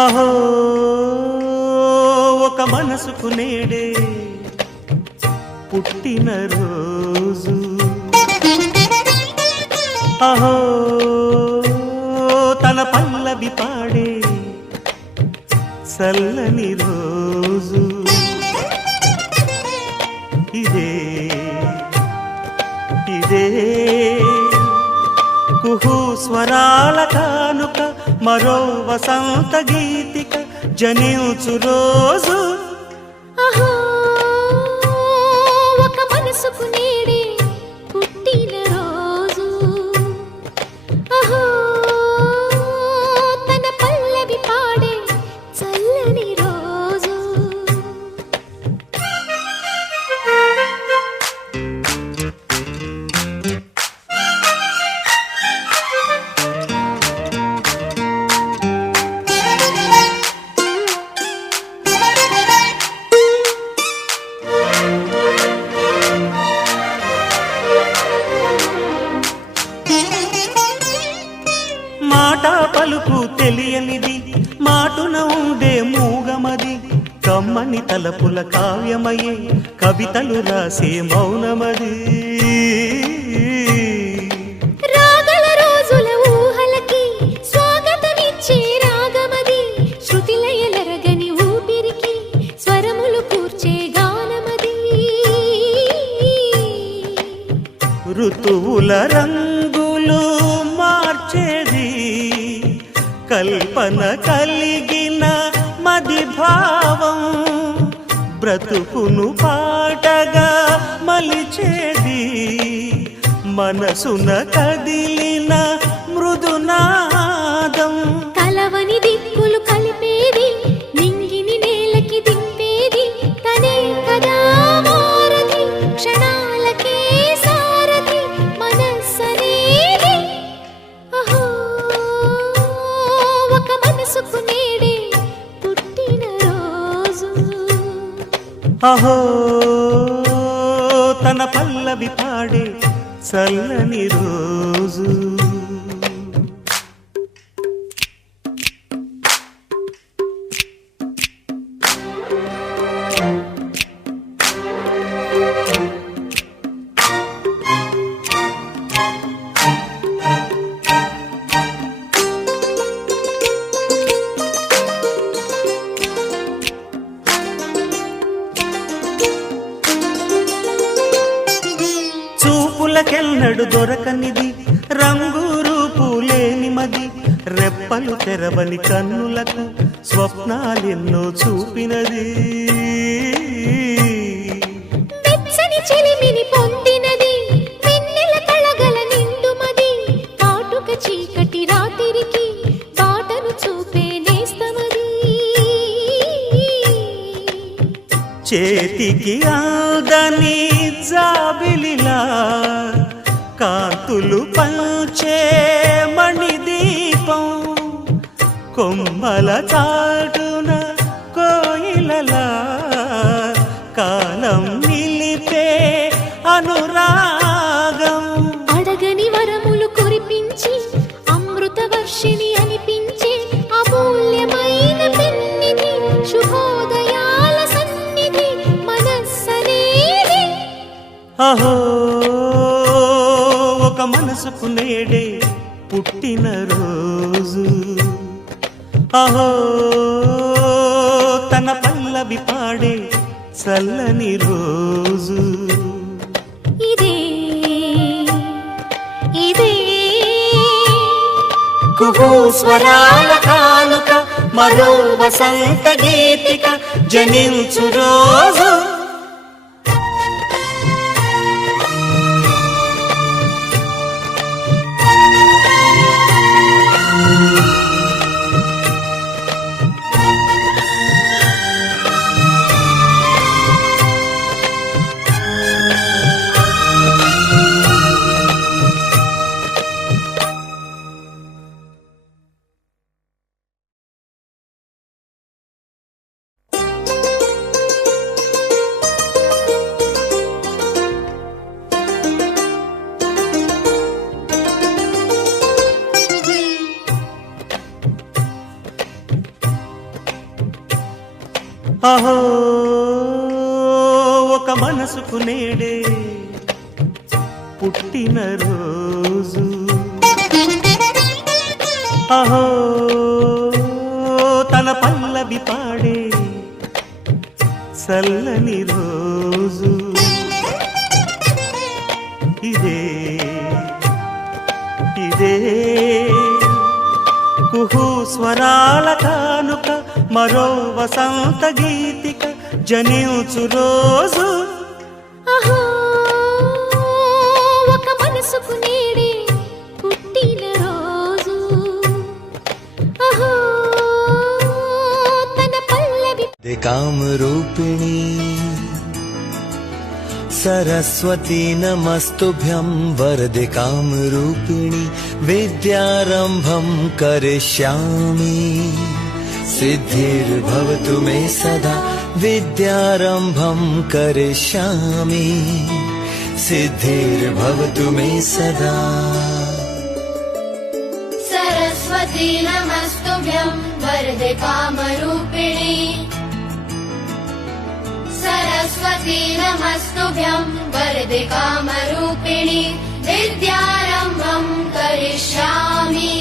అహో ఒక మనసుకు నేడే పుట్టిన రోజు, అహో తన పల్లవి పాడే చల్లని రోజు, ఇదే ఇదే కుహు స్వరాల కానుక, మరో వసంత గీతిక జనించు రోజు. అహో ఒక మనసుకు నేడే పుట్టిన రోజు, అహో తన పల్లవి పాడే చల్లని రోజు. మాట పలుకు తెలియనిది, మాటున ఉండే మూగమది, కమ్మని తలపుల కావ్యమయే కవితలు రాసే మౌనమది. రాగల రోజుల ఊహలకి స్వాగతమిచ్చే రాగమది, శృతిలయలరగని ఊపిరికి స్వరములు కూర్చే గానమది. ఋతువుల రంగులు మార్చేది, కల్పన కలిగిన మది భావం, బ్రతుకును పాటగా మలిచేది, మనసున కదిలిన మృదునాదం. కలవని దిక్కులు కలిపేది, నింగిని నేలకి దింపేది, తనే కదా మారది, క్షణాలకే సారథి మనస్సనేది. అహో ఒక మనసుకు నేడే పుట్టిన రోజు, అహో తన పల్లవి పాడే చల్లని రోజు. చూపులకెన్నడు దొరకనిది, రంగు రూపు లేని మది, రెప్పలు తెరవని కన్నులకు స్వప్నాలెన్నో చూపినది. వెచ్చని చెలిమిని పొందినది, వెన్నెల కళగల నిండుమది, కాటుక చీకటి రాత్రికి బాటను చూపే నేస్తమది. చేతికి ఆదని జాబిలిలా కాంతులు పంచే మణిదీపం, కొమ్మల చాటున కోయిలలా కాలం నిలిపే అనురాగం. అడగని వరములు కురిపించి అమృత వర్షిణి అనిపించే అమూల్యమైన పెన్నిధి, శుభోదయాల సన్నిధి మనస్సనేది. అహో ఒక మనసుకు నేడే పుట్టిన రోజు, అహో తన పల్లవి పాడే చల్లని రోజు, ఇదే ఇదే కుహు స్వరాల కానుక, మరో వసంత గీతిక జనించు రోజు. అహో ఒక మనసుకు నేడే పుట్టిన రోజు అహో తన పల్లవి పాడే చల్లని రోజు ఇదే ఇదే కుహు స్వరాల కానుక మరో వసంత గీతిక జనించు రోజు అహో ఒక మనసుకు నేడే పుట్టిన రోజు అహో తన పల్లవి काम रूपिणी सरस्वती नमस्तुभ्यं वरदे काम रूपिणी विद्यारंभं करिष्यामि सिद्धिर्भवतु मे सदा विद्यारंभं करिष्यामि सिद्धिर्भवतु मे सदा सरस्वती नमस्तुभ्यं वरदे कामरूपिणी सरस्वती नमस्तुभ्यं वरदे कामरूपिणी विद्यारम्भं करिष्यामि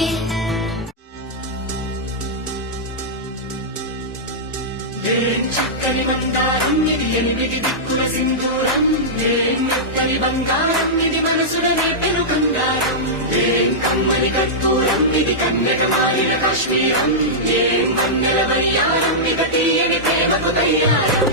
చక్కని బంగారం ఇది ఎనిమిది దిక్కుల సింధూరం ఏం మెత్తని బంగారం ఇది మనసుల నేపెను కంగారం ఏం కమ్మని కర్పూరం ఇది కన్యక మారిన కాశ్మీరం ఏం వన్నెల వయ్యారం ఇక తీయని ప్రేమకు తయ్యారం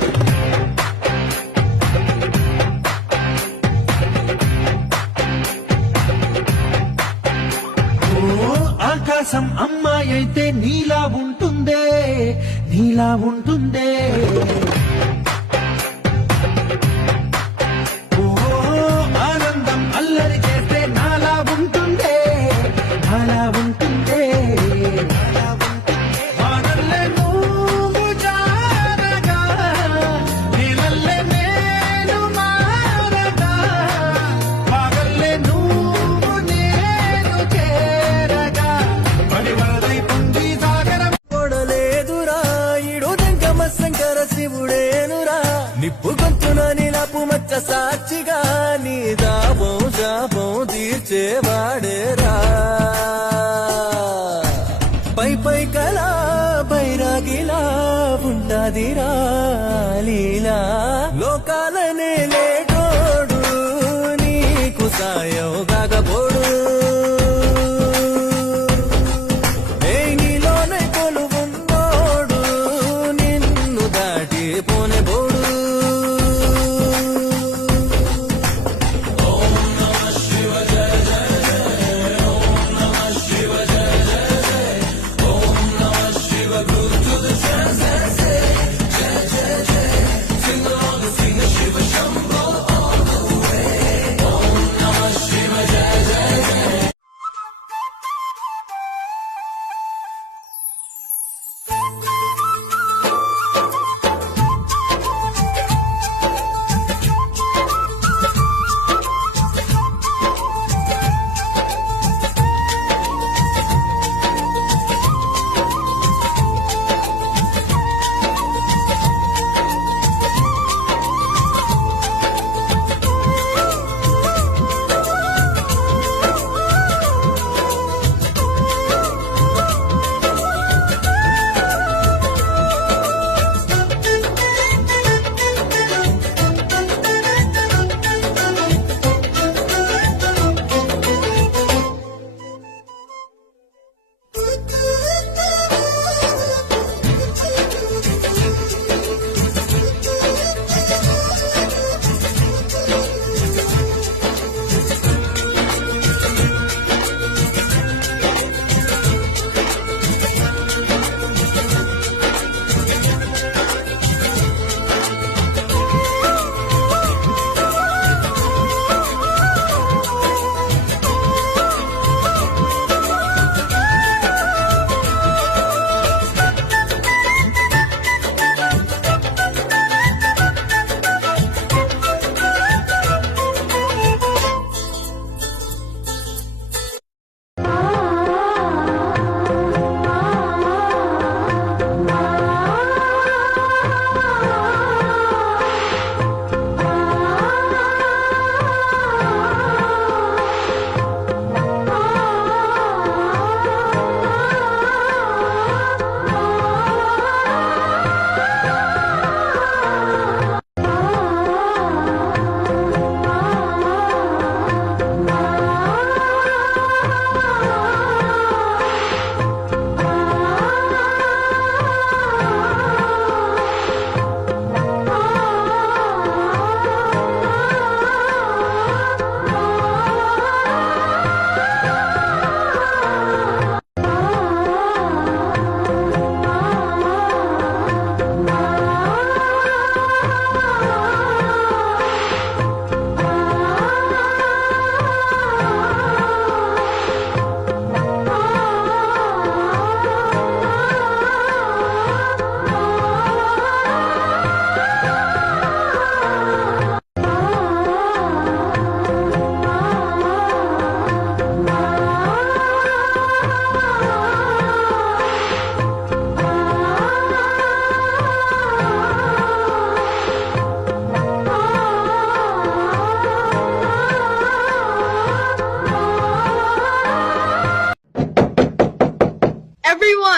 ఆకాశం అమ్మాయి అయితే నీలా ఉంటుందే నీలా ఉంటుందే ఓ ఆనందం అల్లరి చేస్తే నాలా ఉంటుందే నాలా ఉంటుందే వానల్లే నువ్వు జారగా నీలల్లే నేను మారగా వాగల్లే నువ్వు నేను చేరగా పడివరదై పొంగి సాగరం కొడలేదురా ఇడు దంగమ శంకర శివుడేనురా నిప్పు గొంతున నీలపు మచ్చ సాక్షిగా నీ దాపం శాపం తీర్చేవాడేరా పై పై కళా బైరాగిలా ఉండాదిరా లీలా లోకాలనే లేటోడు నీకు సాయం కాకపోడు నీలోనే కొలువున్నోడు నిన్ను దాటి పోనే బోడు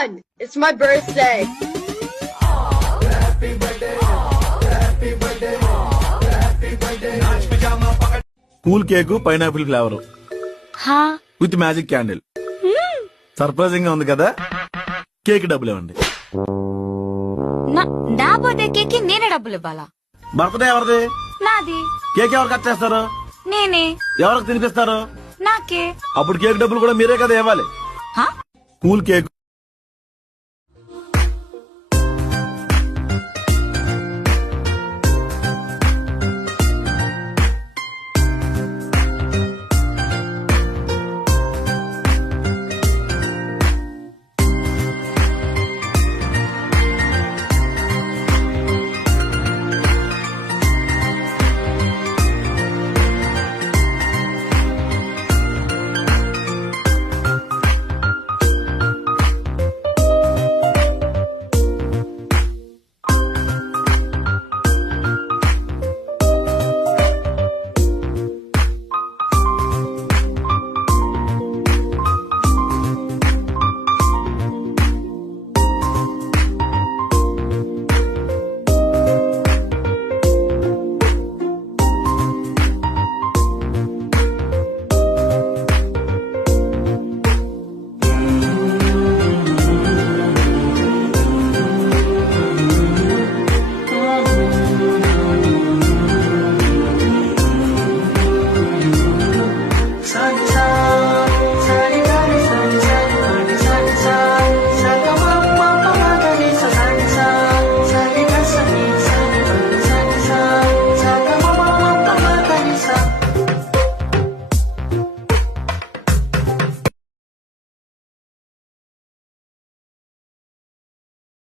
on! It's my birthday. Cool cake pineapple flavour హా విత్ మ్యాజిక్ క్యాండిల్ సర్ప్రైజింగ్ గా ఉంది కదా కేక్ డబ్బులు ఇవ్వండి. నా బర్త్డే కేక్ నేనే డబ్బులు ఇవ్వాలా? బర్త్డే ఎవరిది? నాది. కేక్ ఎవరు కట్ చేస్తారు? నేనే. ఎవరికి తినిపిస్తారు? నాకే. అప్పుడు కేక్ డబ్బులు కూడా మీరే కదా ఇవ్వాలి. హా కూల్ కేక్